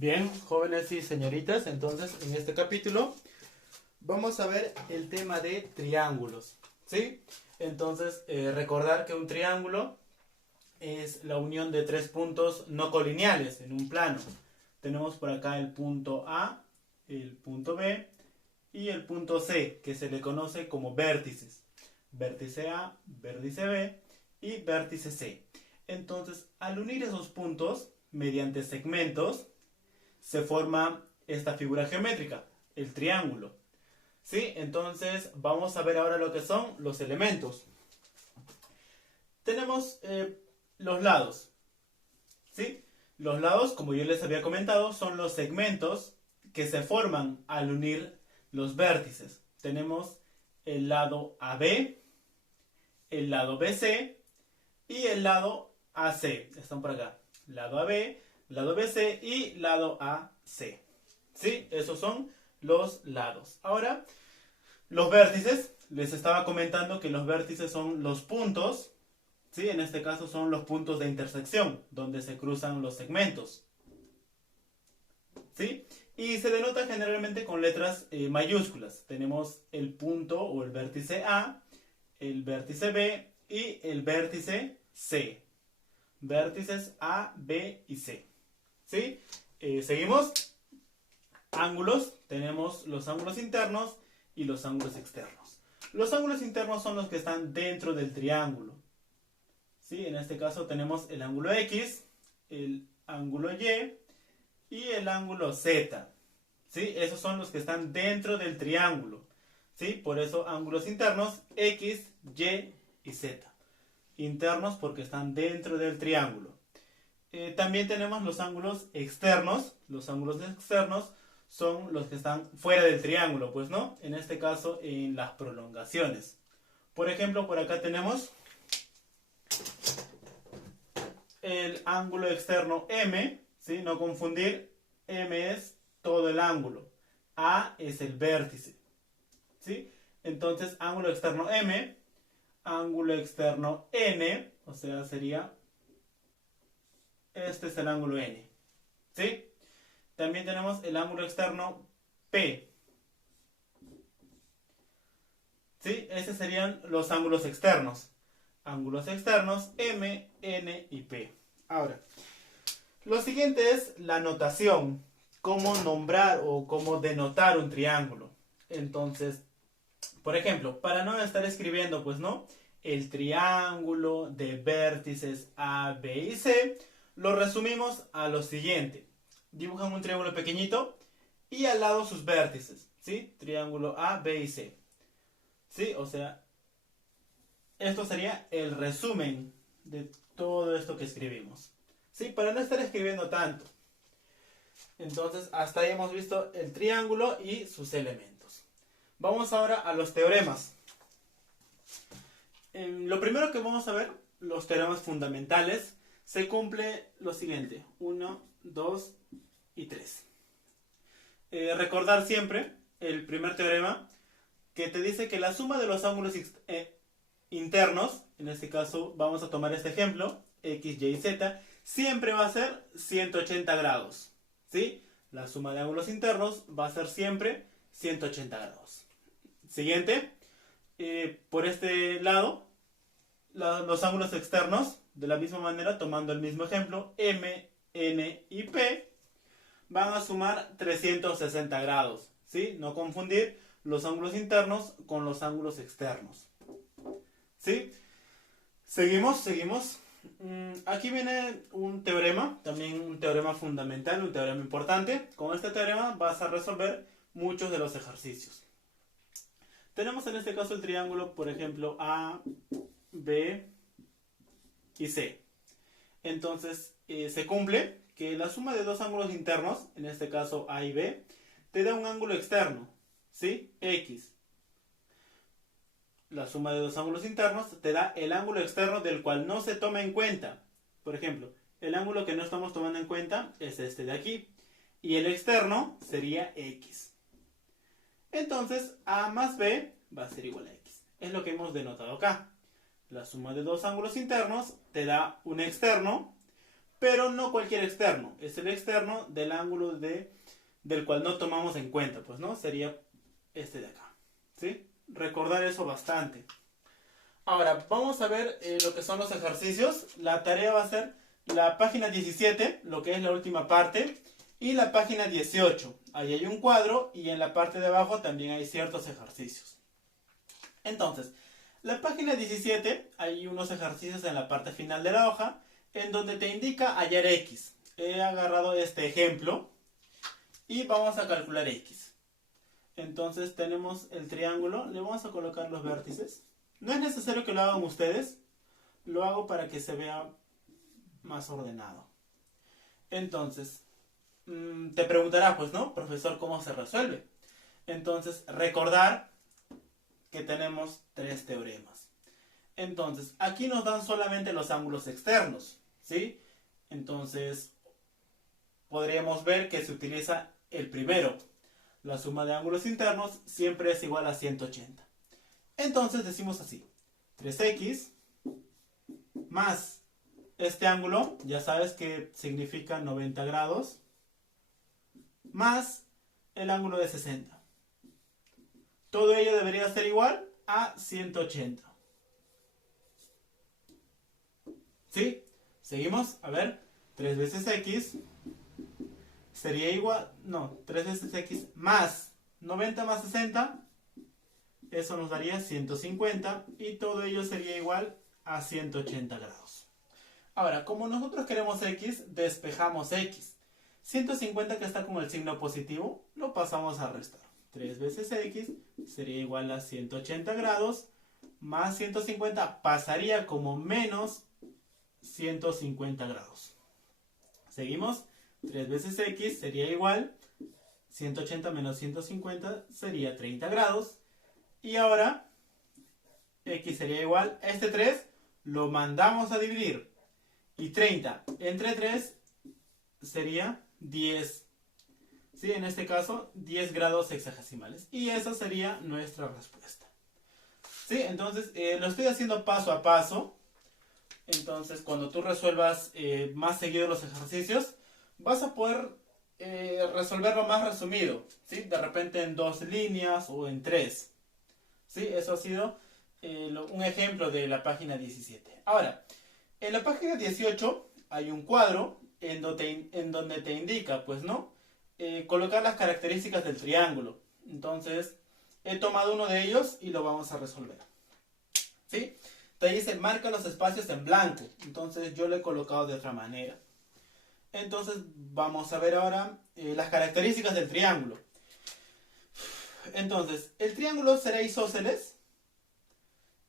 Bien, jóvenes y señoritas, entonces en este capítulo vamos a ver el tema de triángulos, ¿sí? Entonces, recordar que un triángulo es la unión de tres puntos no colineales en un plano. Tenemos por acá el punto A, el punto B y el punto C, que se le conoce como vértices. Vértice A, vértice B y vértice C. Entonces, al unir esos puntos mediante segmentos, se forma esta figura geométrica, el triángulo. ¿Sí? Entonces vamos a ver ahora lo que son los elementos. Tenemos los lados. ¿Sí? Los lados, como yo les había comentado, son los segmentos que se forman al unir los vértices. Tenemos el lado AB, el lado BC y el lado AC. Están por acá. Lado AB, lado BC y lado AC. ¿Sí? Esos son los lados. Ahora, los vértices. Les estaba comentando que los vértices son los puntos. ¿Sí? En este caso son los puntos de intersección, donde se cruzan los segmentos. ¿Sí? Y se denota generalmente con letras mayúsculas. Tenemos el punto o el vértice A, el vértice B y el vértice C. Vértices A, B y C. ¿Sí? Seguimos. Ángulos. Tenemos los ángulos internos y los ángulos externos. Los ángulos internos son los que están dentro del triángulo. ¿Sí? En este caso tenemos el ángulo X, el ángulo Y y el ángulo Z. ¿Sí? Esos son los que están dentro del triángulo. ¿Sí? Por eso ángulos internos X, Y y Z. Internos porque están dentro del triángulo. También tenemos los ángulos externos. Los ángulos externos son los que están fuera del triángulo, pues no, en este caso en las prolongaciones. Por ejemplo, por acá tenemos el ángulo externo M, ¿sí? No confundir, M es todo el ángulo, A es el vértice, ¿sí? Entonces, ángulo externo M, ángulo externo N, o sea, sería, este es el ángulo N, ¿sí? También tenemos el ángulo externo P. ¿Sí? Esos serían los ángulos externos. Ángulos externos M, N y P. Ahora, lo siguiente es la notación. Cómo nombrar o cómo denotar un triángulo. Entonces, por ejemplo, para no estar escribiendo, pues no, el triángulo de vértices A, B y C, lo resumimos a lo siguiente. Dibujan un triángulo pequeñito y al lado sus vértices, ¿sí? Triángulo A, B y C. ¿Sí? O sea, esto sería el resumen de todo esto que escribimos. ¿Sí? Para no estar escribiendo tanto. Entonces, hasta ahí hemos visto el triángulo y sus elementos. Vamos ahora a los teoremas. Lo primero que vamos a ver, los teoremas fundamentales, se cumple lo siguiente. 1, 2 y 3. Recordar siempre el primer teorema que te dice que la suma de los ángulos internos, en este caso vamos a tomar este ejemplo, X, Y y Z, siempre va a ser 180 grados. ¿Sí? La suma de ángulos internos va a ser siempre 180 grados. Siguiente, por este lado, los ángulos externos, de la misma manera, tomando el mismo ejemplo, M, N y P, van a sumar 360 grados. ¿Sí? No confundir los ángulos internos con los ángulos externos. ¿Sí? Seguimos. Aquí viene un teorema, también un teorema fundamental, un teorema importante. Con este teorema vas a resolver muchos de los ejercicios. Tenemos en este caso el triángulo, por ejemplo, A, B y C. Entonces, se cumple que la suma de dos ángulos internos, en este caso A y B, te da un ángulo externo, ¿sí? X. La suma de dos ángulos internos te da el ángulo externo del cual no se toma en cuenta. Por ejemplo, el ángulo que no estamos tomando en cuenta es este de aquí. Y el externo sería X. Entonces, A más B va a ser igual a X. Es lo que hemos denotado acá. La suma de dos ángulos internos te da un externo, pero no cualquier externo, es el externo del ángulo del cual no tomamos en cuenta, pues, ¿no? Sería este de acá, ¿sí? Recordar eso bastante. Ahora, vamos a ver lo que son los ejercicios. La tarea va a ser la página 17, lo que es la última parte, y la página 18. Ahí hay un cuadro y en la parte de abajo también hay ciertos ejercicios. Entonces, la página 17 hay unos ejercicios en la parte final de la hoja en donde te indica hallar x. He agarrado este ejemplo y vamos a calcular x. Entonces tenemos el triángulo, le vamos a colocar los vértices. No es necesario que lo hagan ustedes, lo hago para que se vea más ordenado. Entonces, te preguntarás, pues, ¿no? Profesor, ¿cómo se resuelve? Entonces, recordar que tenemos 3 teoremas. Entonces, aquí nos dan solamente los ángulos externos, ¿sí? Entonces, podríamos ver que se utiliza el primero. La suma de ángulos internos siempre es igual a 180. Entonces decimos así, 3x más este ángulo, ya sabes que significa 90 grados, más el ángulo de 60. Todo ello debería ser igual a 180. ¿Sí? Seguimos, a ver, 3 veces x sería igual, no, 3 veces x más 90 más 60, eso nos daría 150 y todo ello sería igual a 180 grados. Ahora, como nosotros queremos x, despejamos x. 150 que está con el signo positivo, lo pasamos a restar. 3 veces x sería igual a 180 grados, más 150 pasaría como menos 150 grados. Seguimos, 3 veces x sería igual, 180 menos 150 sería 30 grados. Y ahora, x sería igual, este 3 lo mandamos a dividir. Y 30 entre 3 sería 10. ¿Sí? En este caso, 10 grados sexagesimales. Y esa sería nuestra respuesta. ¿Sí? Entonces, lo estoy haciendo paso a paso. Entonces, cuando tú resuelvas más seguido los ejercicios, vas a poder resolverlo más resumido. ¿Sí? De repente en 2 líneas o en 3. ¿Sí? Eso ha sido un ejemplo de la página 17. Ahora, en la página 18 hay un cuadro en donde te indica, pues, ¿no? Colocar las características del triángulo. Entonces, he tomado uno de ellos y lo vamos a resolver. ¿Sí? Te dice, marca los espacios en blanco. Entonces, yo lo he colocado de otra manera. Entonces, vamos a ver ahora las características del triángulo. Entonces, ¿el triángulo será isósceles?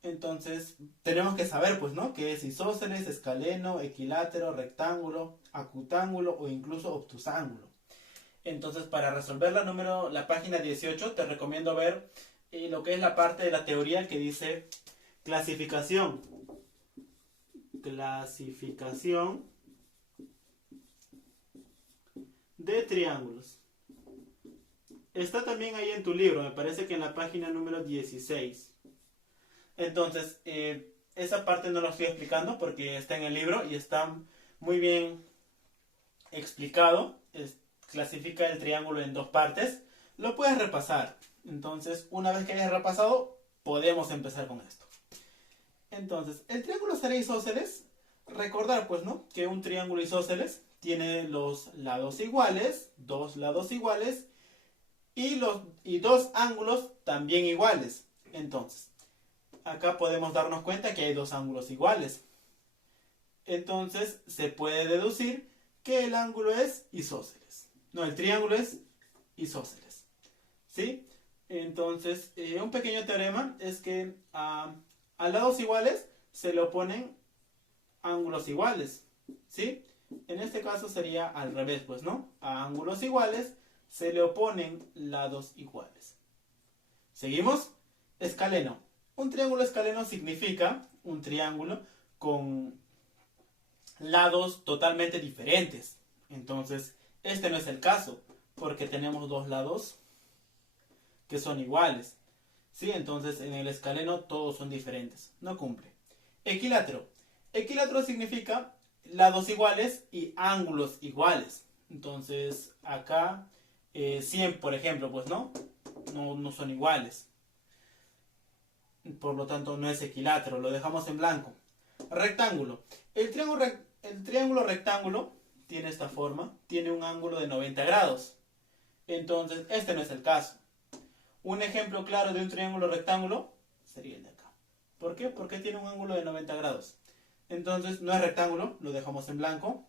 Entonces, tenemos que saber, pues, ¿no? ¿Qué es isósceles, escaleno, equilátero, rectángulo, acutángulo o incluso obtusángulo? Entonces, para resolver la página 18, te recomiendo ver lo que es la parte de la teoría que dice clasificación. Clasificación de triángulos. Está también ahí en tu libro, me parece que en la página número 16. Entonces, esa parte no lo estoy explicando porque está en el libro y está muy bien explicado. Clasifica el triángulo en 2 partes. Lo puedes repasar. Entonces, una vez que hayas repasado, podemos empezar con esto. Entonces, ¿el triángulo será isósceles? Recordar, pues, ¿no? Que un triángulo isósceles tiene los lados iguales, 2 lados iguales y 2 ángulos también iguales. Entonces, acá podemos darnos cuenta que hay 2 ángulos iguales. Entonces, se puede deducir que el ángulo es isósceles. No, el triángulo es isósceles. ¿Sí? Entonces, un pequeño teorema es que a lados iguales se le oponen ángulos iguales. ¿Sí? En este caso sería al revés, pues, ¿no? A ángulos iguales se le oponen lados iguales. ¿Seguimos? Escaleno. Un triángulo escaleno significa un triángulo con lados totalmente diferentes. Entonces, este no es el caso, porque tenemos 2 lados que son iguales. ¿Sí? Entonces, en el escaleno todos son diferentes. No cumple. Equilátero. Equilátero significa lados iguales y ángulos iguales. Entonces, acá 100, por ejemplo, pues no son iguales. Por lo tanto, no es equilátero, lo dejamos en blanco. Rectángulo. El triángulo rectángulo tiene esta forma, tiene un ángulo de 90 grados. Entonces, este no es el caso. Un ejemplo claro de un triángulo rectángulo sería el de acá. ¿Por qué? Porque tiene un ángulo de 90 grados. Entonces, no es rectángulo, lo dejamos en blanco.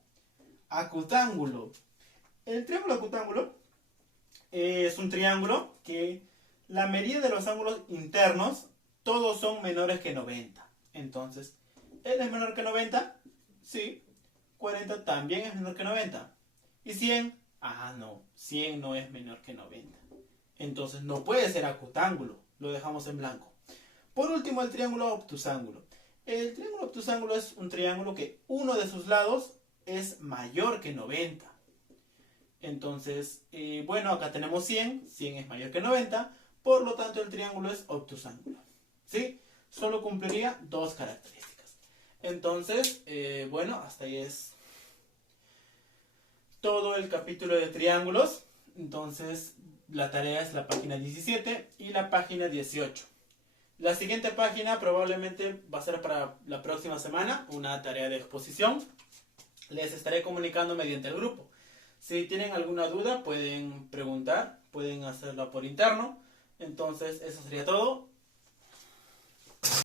Acutángulo. El triángulo acutángulo es un triángulo que la medida de los ángulos internos todos son menores que 90. Entonces, ¿él es menor que 90? Sí. 40 también es menor que 90. ¿Y 100? Ah, no. 100 no es menor que 90. Entonces, no puede ser acutángulo. Lo dejamos en blanco. Por último, el triángulo obtusángulo. El triángulo obtusángulo es un triángulo que uno de sus lados es mayor que 90. Entonces, bueno, acá tenemos 100. 100 es mayor que 90. Por lo tanto, el triángulo es obtusángulo. ¿Sí? Solo cumpliría dos características. Entonces, bueno, hasta ahí es todo el capítulo de triángulos. Entonces, la tarea es la página 17 y la página 18. La siguiente página probablemente va a ser para la próxima semana, una tarea de exposición. Les estaré comunicando mediante el grupo. Si tienen alguna duda pueden preguntar, pueden hacerla por interno. Entonces, eso sería todo.